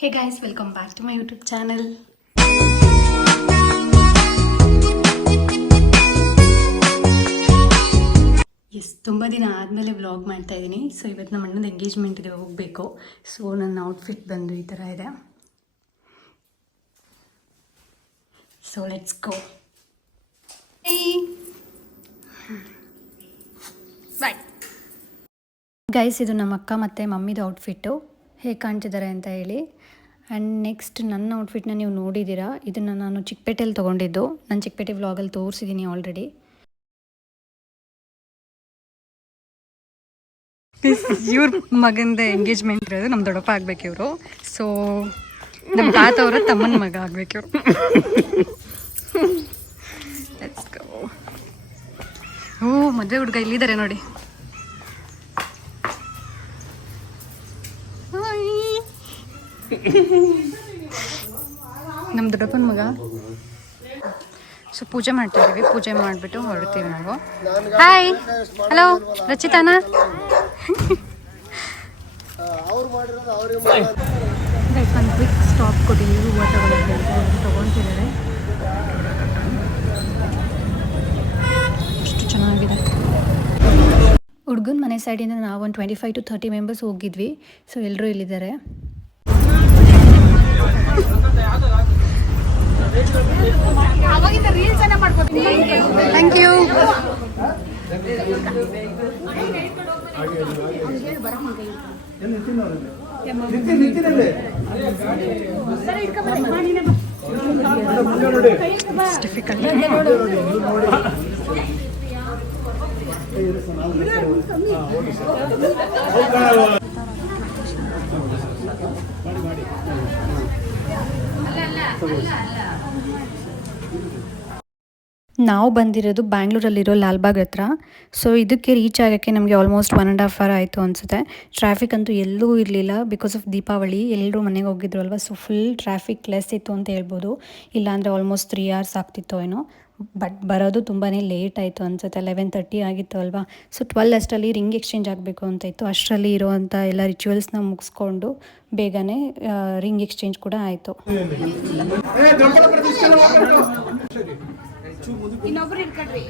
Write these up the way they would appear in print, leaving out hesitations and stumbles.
Hey guys, welcome back to my YouTube channel. Yes ತುಂಬ ದಿನ ಆದಮೇಲೆ ವ್ಲಾಗ್ ಮಾಡ್ತಾ ಇದ್ದೀನಿ. ಸೊ ಇವತ್ತು ನಮ್ಮ ಅಣ್ಣನ ಎಂಗೇಜ್ಮೆಂಟ್ ಇದೆ, ಹೋಗಬೇಕು. ಸೊ ನನ್ನ ಔಟ್ಫಿಟ್ ಬಂದು ಈ ಥರ ಇದೆ. So let's go. Bye guys, ಇದು ನಮ್ಮ ಅಕ್ಕ ಮತ್ತು ಮಮ್ಮಿದು ಔಟ್ಫಿಟ್ಟು. ಹೇಗೆ ಕಾಣ್ತಿದ್ದಾರೆ ಅಂತ ಹೇಳಿ. ಆ್ಯಂಡ್ ನೆಕ್ಸ್ಟ್ ನನ್ನ ಔಟ್ಫಿಟ್ನ ನೀವು ನೋಡಿದ್ದೀರಾ. ಇದನ್ನು ನಾನು ಚಿಕ್ಕಪೇಟೆಯಲ್ಲಿ ತೊಗೊಂಡಿದ್ದು. ನಾನು ಚಿಕ್ಕಪೇಟೆ ವ್ಲಾಗಲ್ಲಿ ತೋರಿಸಿದ್ದೀನಿ ಆಲ್ರೆಡಿ. ಇವ್ರ ಮಗಂದ ಎಂಗೇಜ್ಮೆಂಟ್ ಇರೋದು, ನಮ್ಮ ದೊಡ್ಡಪ್ಪ ಆಗ್ಬೇಕು ಇವರು. ಸೊ ನಮ್ಮ ತಾತ ಅವರ ತಮ್ಮನ ಮಗ ಆಗ್ಬೇಕು ಇವರು. ಓ, ಮದುವೆ ಹುಡುಗ ಇಲ್ಲಿದ್ದಾರೆ ನೋಡಿ. ನಮ್ಮ ದೊಡ್ಡಪ್ಪನ ಮಗ. ಸೊ ಪೂಜೆ ಮಾಡ್ತಾ ಇದ್ದೀವಿ. ಪೂಜೆ ಮಾಡಿಬಿಟ್ಟು ಹೊರಡ್ತೀವಿ ನಾವು. ಹಾಯ್, ಹಲೋ ರಚಿತಾನಾ. ಒಂದು ಕ್ವಿಕ್ ಸ್ಟಾಪ್ ಕೊಟ್ಟಿದ್ದೀವಿ, ಹೂವು ತಗೊಳ್ಳೋಕ್ಕೆ ಅಂತ ತೊಗೊಳ್ತಿದ್ದಾರೆ. ಎಷ್ಟು ಚೆನ್ನಾಗಿದೆ. ಹುಡುಗನ ಮನೆ ಸೈಡಿಂದ ನಾವು ಒಂದು 25 to 30 ಮೆಂಬರ್ಸ್ ಹೋಗಿದ್ವಿ. ಸೊ ಎಲ್ಲರೂ ಇಲ್ಲಿದ್ದಾರೆ. Thank you. ನಾವು ಬಂದಿರೋದು ಬ್ಯಾಂಗ್ಳೂರಲ್ಲಿರೋ ಲಾಲ್ಬಾಗ್ ಹತ್ರ. ಸೊ ಇದಕ್ಕೆ ರೀಚ್ ಆಗೋಕ್ಕೆ ನಮಗೆ ಆಲ್ಮೋಸ್ಟ್ 1.5 hour ಆಯಿತು ಅನಿಸುತ್ತೆ. ಟ್ರಾಫಿಕ್ ಅಂತೂ ಎಲ್ಲೂ ಇರಲಿಲ್ಲ, ಬಿಕಾಸ್ ಆಫ್ ದೀಪಾವಳಿ. ಎಲ್ಲರೂ ಮನೆಗೆ ಹೋಗಿದ್ರು ಅಲ್ವಾ. ಸೊ ಫುಲ್ ಟ್ರಾಫಿಕ್ ಲೆಸ್ ಇತ್ತು ಅಂತ ಹೇಳ್ಬೋದು. ಇಲ್ಲಾಂದರೆ ಆಲ್ಮೋಸ್ಟ್ 3 hours ಆಗ್ತಿತ್ತು ಏನೋ. ಬಟ್ ಬರೋದು ತುಂಬಾ ಲೇಟ್ ಆಯಿತು ಅನಿಸುತ್ತೆ. 11:30 ಆಗಿತ್ತು ಅಲ್ವಾ. ಸೊ 12 ಅಷ್ಟರಲ್ಲಿ ರಿಂಗ್ ಎಕ್ಸ್ಚೇಂಜ್ ಆಗಬೇಕು ಅಂತ ಇತ್ತು. ಅಷ್ಟರಲ್ಲಿ ಇರೋವಂಥ ಎಲ್ಲ ರಿಚುವಲ್ಸ್ನ ಮುಗಿಸ್ಕೊಂಡು ಬೇಗನೆ ರಿಂಗ್ ಎಕ್ಸ್ಚೇಂಜ್ ಕೂಡ ಆಯಿತು. ಇನ್ನೊಬ್ರು ಇಟ್ಕೊಳ್ರಿ.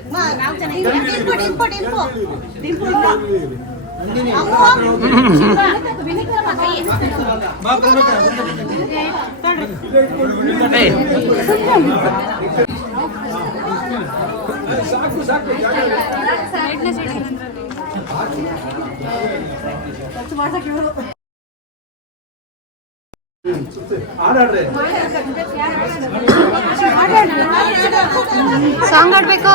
ಸಾಂಗ್ ಆಡ್ಬೇಕು.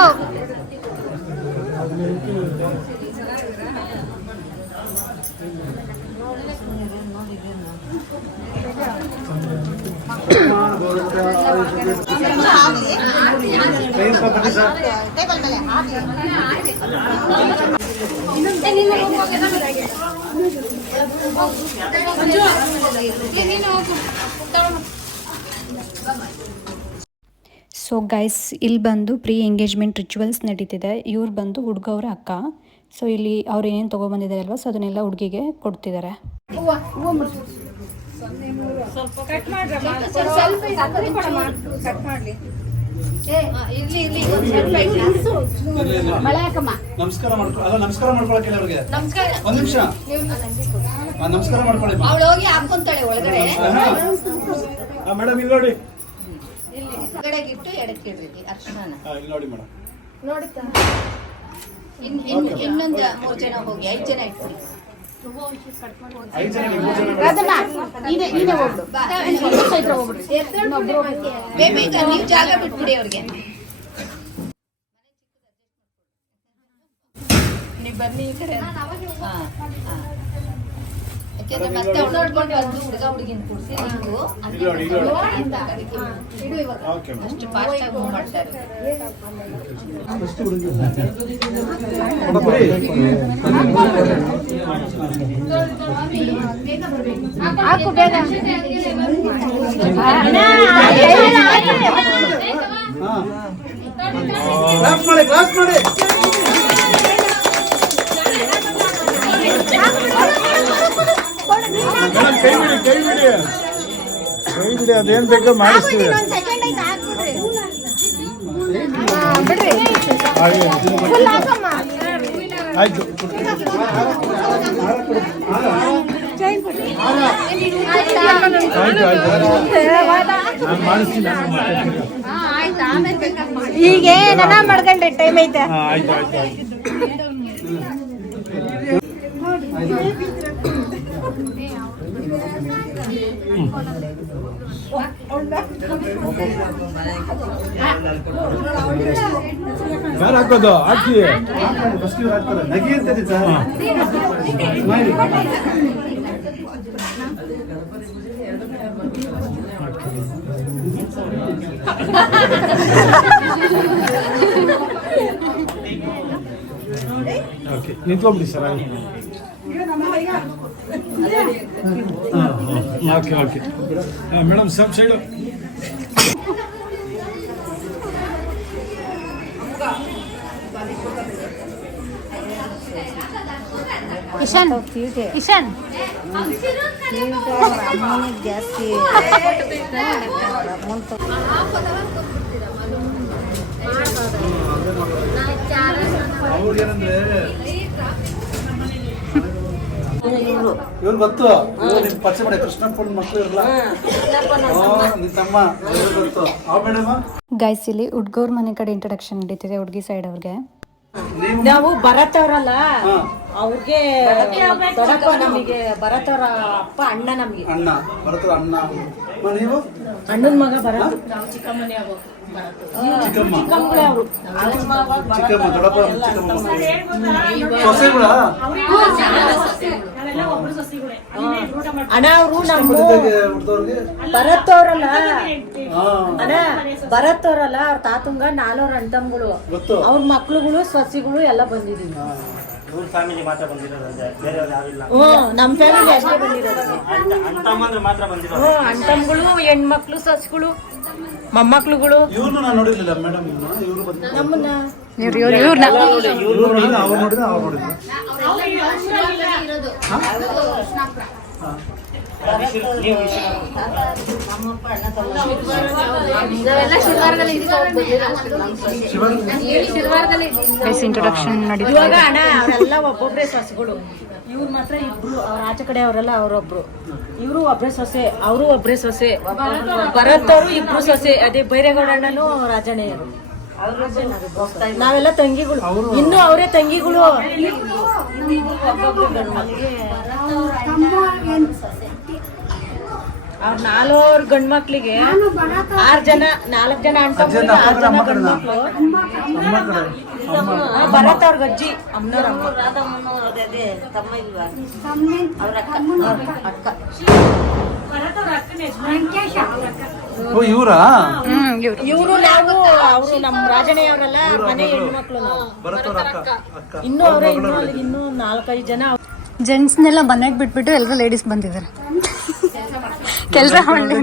ಸೊ ಗೈಸ್, ಇಲ್ಲಿ ಬಂದು ಪ್ರೀ ಎಂಗೇಜ್ಮೆಂಟ್ ರಿಚುವಲ್ಸ್ ನಡೀತಿದೆ. ಇವ್ರು ಬಂದು ಹುಡುಗವ್ರ ಅಕ್ಕ. ಸೊ ಇಲ್ಲಿ ಅವ್ರು ಏನೇನು ತೊಗೊಬಂದಿದ್ದಾರೆ ಅಲ್ವಾ, ಸೊ ಅದನ್ನೆಲ್ಲ ಹುಡುಗಿಗೆ ಕೊಡ್ತಿದ್ದಾರೆ. ನಮಸ್ಕಾರ ಮಾಡ್ಕೊಳ್ಳಿ. ನಮಸ್ಕಾರ ಮಾಡ್ಕೊಳ್ಳಿ. ಹೋಗಿ ಹಾಕೊಂತಾಳೆ ಒಳಗಡೆ. ಮೇಡಮ್ ಇಲ್ಲಿ ನೋಡಿ. ಇಟ್ಟು ಎಡಕ್ಕೆ ಇಡ್ರಿ ಅರ್ಶನ. ಇಲ್ಲಿ ನೋಡಿ ಮೇಡಮ್. ನೋಡುತ್ತಾ ಇನ್ನೊಂದು 3 ಜನ ಹೋಗಿ 5 ಜನ ಇಟ್ಬಿಡಿ. ನೀವು ಜಾಗ ಬಿಟ್ಬಿಡಿ ಅವ್ರಿಗೆ. ನೀವು ಬನ್ನಿ ಈ ಕಡೆ. ಯಾಕೆಂದ್ರೆ ಮತ್ತೆ ಅವ್ರು ನೋಡ್ಕೊಂಡು ಬಂದು ಹುಡುಗ ಹುಡುಗಿನ ಕೂಡಿಸಿ ಅಷ್ಟು ಫಾಸ್ಟ್ ಆಗಿ ಮೂವ್ ಮಾಡ್ತಾರೆ. ಹಾಕು ಬೇಗ. ಕ್ಲಾಸ್ ಮಾಡಿ. ಬಿಡಿ ಅದೇನು ಬೇಕೋ ಮಾಡಿಸ್ತೀವಿ. ಆಯ್ತು ನಾನು ಮಾಡಿಸ್ತೀನಿ. ಈಗ ನನ್ನ ಮಾಡ್ಕೊಂಡೆ ಟೈಮ್ ಐತೆ. ಆಯ್ತು ಆಯ್ತು ಆಯ್ತು. ಯಾರು ಹಾಕೋದು ಹಾಕಿ ಫಸ್ಟ್ ಇವ್ರು ಹಾಕ್ತಾರೆ. ನಗಿ ಅಂತದೆ ಸರ್. ಸ್ಮೈಲ್. ಓಕೆ ನಿಂತ್ಕೊಂಬಿಡಿ ಸರ್. ಓಕೆ ಓಕೆ ಮೇಡಮ್ ಸಬ್ ಸೈಡು. ಇಶಾನ್ ಇಶಾನ್ ಜಾಸ್ತಿ ಅವ್ರಿಗೇನಂದ್ರೆ ಇವ್ರು ಗೊತ್ತು. ಇವ್ರು ನಿಮ್ ಪರಿಚಯ ಮಾಡಿ ಕೃಷ್ಣಪ್ಪನ ಮಕ್ಕಳು ಇರಲ್ಲ. ನಿನ್ ತಮ್ಮ ಇವ್ರು ಗೊತ್ತು. ಅವ್ ಮೇಡಮ್ ಗೈಸ್ ಇಲ್ಲಿ ಹುಡ್ಗವ್ರ ಮನೆ ಕಡೆ ಇಂಟ್ರಡಕ್ಷನ್ ನಡೀತಿದೆ ಹುಡುಗಿ ಸೈಡ್ ಅವ್ರಿಗೆ. ನಾವು ಬರತ್ತವ್ರಲ್ಲ ಅವ್ರಿಗೆ ದೊಡ್ಡಪ್ಪ, ನಮಗೆ ಬರತ್ತವ್ರ ಅಪ್ಪ ಅಣ್ಣ, ನಮ್ಗೆ ಅಣ್ಣ ಬರ್ತಾರ. ಅಣ್ಣ ನೀವು ಅಣ್ಣನ ಮಗ ಬರತ್ತ. ಚಿಕ್ಕಮ್ಮನೇ ಅವರು ಚಿಕ್ಕಮ್ಮ ಚಿಕ್ಕಮ್ಮಗಳೇ ಅವರು. ಚಿಕ್ಕಮ್ಮ ದೊಡ್ಡಪ್ಪ ಚಿಕ್ಕಮ್ಮ ಸೊಸೆಗಳ ಅಣ್ಣ ಅವರು ನಮ್ಮ ಹುಡ್ದವ್ರಿಗೆ ಬರತ್ತವ್ರಲ್ಲ ಹಾ ಅಣ್ಣ ಬರತ್ತವ್ರಲ್ಲ ಅವ್ರ ತಾತಂಗ 4 ಅಣ್ಣ ತಮ್ಮಗಳು, ಗೊತ್ತು. ಅವ್ರ ಮಕ್ಳುಗಳು ಸೊಸಿಗಳು ಎಲ್ಲ ಬಂದಿದೀವಿ. ಇವ್ರ ಫ್ಯಾಮಿಲಿ ಮಾತ್ರ ಬಂದಿರೋದಂತೆ, ಬೇರೆಯವ್ರು ಯಾವಿಲ್ಲ. ನಮ್ಮ ಫ್ಯಾಮಿಲಿ ಅಷ್ಟೇ ಬಂದಿರೋದು. ಅಣ್ಣ ಮಾತ್ರ ಬಂದಿರೋದು. ಅಣ್ಣ ತಮ್ಮಗಳು, ಹೆಣ್ಮಕ್ಳು, ಸೊಸಿಗಳು, ಮೊಮ್ಮಕ್ಳುಗಳು. ಇವ್ರನ್ನು ನಾನು ನೋಡಿರ್ಲಿಲ್ಲ ಮೇಡಮ್. ಇವ್ರು ಬಂದು ನಮ್ಮನ್ನ ಇವ್ರು ನೋಡಿದ್ರೆ ಅವ್ರು ನೋಡಿದ್ರೆ ಅವ್ರು ನೋಡಿದ್ರು. ಇಂಟ್ರೊಡಕ್ಷನ್ ನಡೀತಿದೆ. ಇವಾಗ ಅಣ್ಣ ಅವರೆಲ್ಲ ಒಬ್ಬೊಬ್ರೆ ಸೊಸೆಗಳು. ಇವ್ರು ಮಾತ್ರ ಇಬ್ರು, ಅವ್ರ ಆಚೆ ಕಡೆ ಅವರೆಲ್ಲ ಅವರೊಬ್ರು. ಇವರು ಒಬ್ರೆ ಸೊಸೆ, ಅವರು ಒಬ್ರೆ ಸೊಸೆ. ಭರತ್ತವರು ಇಬ್ರು ಸೊಸೆ. ಅದೇ ಬೈರೇಗೌಡ ಅಣ್ಣನು ರಾಜಣ್ಣಯ್ಯರು. ನಾವೆಲ್ಲ ತಂಗಿಗಳು, ಇನ್ನು ಅವರೇ ತಂಗಿಗಳು. ಅವ್ರ 4 ಗಂಡ್ ಮಕ್ಳಿಗೆ 6 ಜನ, 4 ಜನ ಅಣ್ಣ ತಮ್ಮಂದಿರು, 6 ಜನ ಗಂಡ್ ಮಕ್ಳು. ಭರತ್ ಅವ್ರ ಅಜ್ಜಿ, ಅಮ್ಮನವ್ರ ಅಮ್ಮ. ಓ ಇವರಾ? ಇವರು ನಾವು, ಅವರು ನಮ್ಮ ರಾಜಣ್ಣಯ್ಯವರೆಲ್ಲ ಮನೆ ಹೆಣ್ಮಕ್ಳು ನಾವು. ಬರತ್ತವ್ರ ಅಕ್ಕ. ಇನ್ನು ಅವರೇ ಇನ್ನೂ 4-5 ಜನ. ಜೆಂಟ್ಸ್ನೆಲ್ಲ ಮನೆಗೆ ಬಿಟ್ಬಿಟ್ಟು ಎಲ್ಲರೂ ಲೇಡೀಸ್ ಬಂದಿದ್ದಾರೆ ಕೆಲಸ ಮಾಡಿ.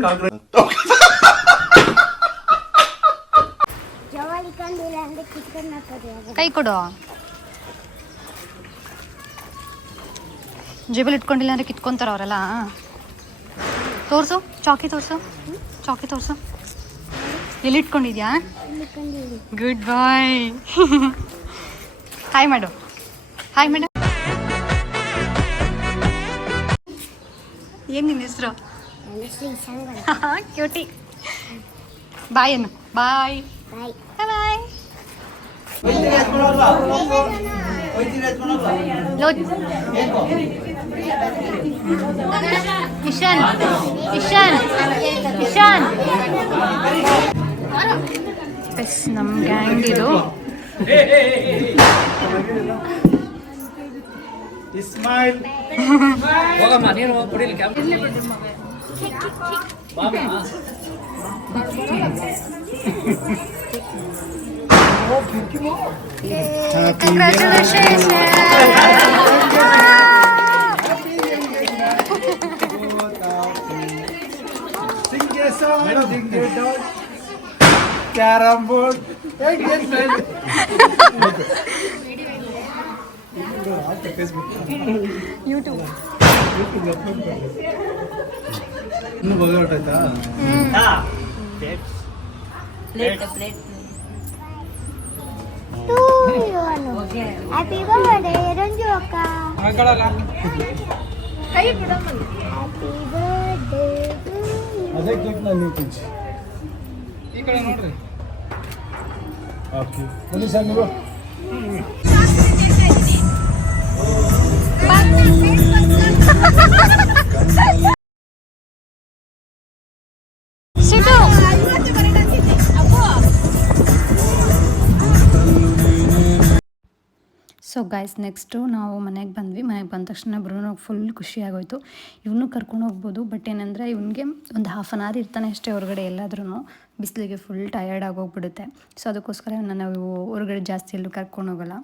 ಕೈ ಕೊಡು. ಜೇಬಲ್ ಇಟ್ಕೊಂಡಿಲ್ಲ ಅಂದ್ರೆ ಕಿತ್ಕೊಂತಾರ ಅವರೆಲ್ಲ. ತೋರ್ಸು ಚಾಕಿ, ತೋರ್ಸು ಚಾಕಿ, ತೋರ್ಸು. ಎಲ್ಲಿ ಇಟ್ಕೊಂಡಿದ್ಯಾ? ಗುಡ್ ಬಾಯ್. ಹಾಯ್ ಮಾಡು, ಹಾಯ್ ಮೇಡಮ್. ಏನ್ ನಿನ್ನ ಹೆಸರು? ಕ್ಯೂಟಿ. ಬಾಯ್ ಅನ್ನು. ಬಾಯ್ ಬಾಯ್ ಬಾಯ್. ಇಶಾನ್ ಇಶಾನ್ ಇಶಾನ್ ಎಸ್ ನಮ್ಮ ಗ್ಯಾಂಗ್ ಇದು. ಇಸ್ಮಾಯಿಲ್ ಕ್ಯಾರಮ್ ಬೋರ್ಡ್ ಯೂಟ್ಯೂಬ್ ಇನ್ನು ಬಗ್ಗೆ ಹೊರಟಾಯ್ತಾ? ಹ್ಯಾಪಿ ಬರ್ಡೇ ರಂಜು ಅಕ್ಕ. ಕೈ ಬಿಡಮ್ಮ. ಹ್ಯಾಪಿ ಬರ್ಡೇ ಅದೇ ಕೇಕ್ ನಾನು ತಿನ್ಸಿ ಈ ಕಡೆ ನೋಡ್ರಿ. ಓಕೆ ಬನ್ನಿ ಸರ್ ನೀವು. ಸೊ ಗೈಸ್ ನೆಕ್ಸ್ಟು ನಾವು ಮನೆಗೆ ಬಂದ್ವಿ. ಮನೆಗೆ ಬಂದ ತಕ್ಷಣ ಬ್ರೂನೋಗೆ ಫುಲ್ ಖುಷಿ ಆಗೋಯ್ತು. ಇವನು ಕರ್ಕೊಂಡು ಹೋಗ್ಬೋದು, ಬಟ್ ಏನಂದರೆ ಇವನಿಗೆ ಒಂದು ಹಾಫ್ ಆನ್ ಅವರ್ ಇರ್ತಾನೆ ಅಷ್ಟೇ ಹೊರಗಡೆ. ಎಲ್ಲಾದ್ರೂ ಬಿಸಿಲಿಗೆ ಫುಲ್ ಟಯರ್ಡ್ ಆಗೋಗ್ಬಿಡುತ್ತೆ. ಸೊ ಅದಕ್ಕೋಸ್ಕರ ನಾವು ಹೊರಗಡೆ ಜಾಸ್ತಿ ಎಲ್ಲೂ ಕರ್ಕೊಂಡು ಹೋಗೋಲ್ಲ.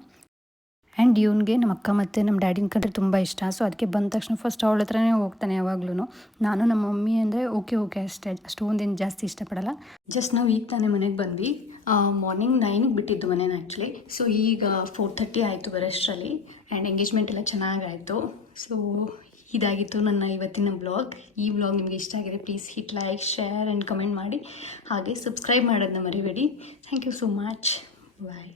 ಆ್ಯಂಡ್ ಇವನಿಗೆ ನಮ್ಮ ಅಕ್ಕ ಮತ್ತು ನಮ್ಮ ಡ್ಯಾಡಿನ ಕಂಡ್ರೆ ತುಂಬ ಇಷ್ಟ. ಸೊ ಅದಕ್ಕೆ ಬಂದ ತಕ್ಷಣ ಫಸ್ಟ್ ಅವಳ ಹತ್ರನೇ ಹೋಗ್ತಾನೆ ಯಾವಾಗ್ಲೂ. ನಾನು ನಮ್ಮ ಮಮ್ಮಿ ಅಂದರೆ ಓಕೆ ಅಷ್ಟೇ, ಅಷ್ಟೊಂದೇನು ಜಾಸ್ತಿ ಇಷ್ಟಪಡಲ್ಲ. ಜಸ್ಟ್ ನಾವು ಈಗ ತಾನೇ ಮನೆಗೆ ಬಂದ್ವಿ. ಮಾರ್ನಿಂಗ್ 9ಗೆ ಬಿಟ್ಟಿದ್ದು ಮನೇನ ಆ್ಯಕ್ಚುಲಿ. ಸೊ ಈಗ 4:30 ಆಯಿತು ಬರೋಷ್ಟರಲ್ಲಿ. ಆ್ಯಂಡ್ ಎಂಗೇಜ್ಮೆಂಟ್ ಎಲ್ಲ ಚೆನ್ನಾಗಾಯಿತು. ಸೊ ಇದಾಗಿತ್ತು ನನ್ನ ಇವತ್ತಿನ ಬ್ಲಾಗ್. ಈ ಬ್ಲಾಗ್ ನಿಮಗೆ ಇಷ್ಟ ಆಗಿದೆ please hit like, share and comment ಮಾಡಿ. ಹಾಗೆ ಸಬ್ಸ್ಕ್ರೈಬ್ ಮಾಡೋದನ್ನ ಮರಿಬೇಡಿ. Thank you so much. Bye.